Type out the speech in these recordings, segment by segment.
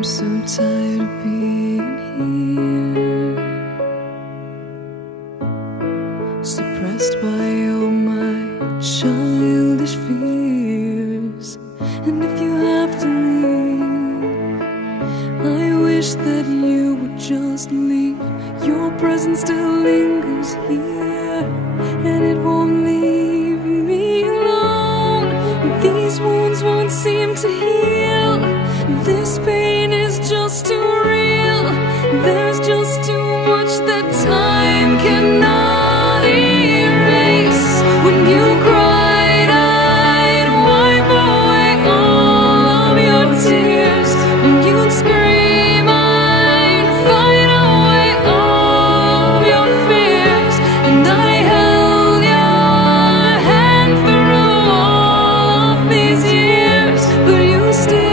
I'm so tired of being here, suppressed by all my childish fears. And if you have to leave, I wish that you would just leave. Your presence still lingers here, and it won't leave me alone. These wounds won't seem to heal. This pain is just too real. There's just too much that time cannot erase. When you cried, I'd wipe away all of your tears. When you'd scream, I'd fight away all of your fears. And I held your hand through all of these years, but you still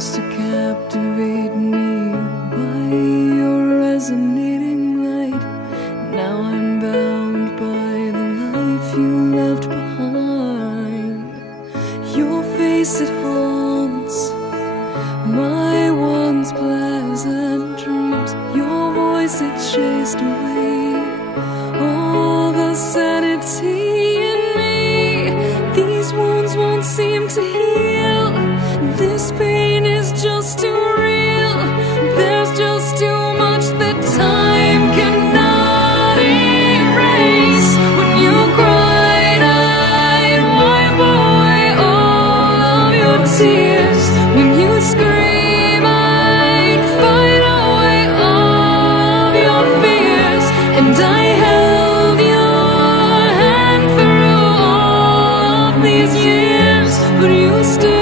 to captivate me by your resonating light. Now I'm bound by the life you left behind. Your face, it haunts my once pleasant dreams. Your voice, it chased away all the sanity in me. These wounds won't seem to heal. This pain is just too real. There's just too much that time cannot erase. When you cried, I'd wipe away all of your tears. When you scream, I'd fight away all of your fears. And I held your hand through all of these years, but you still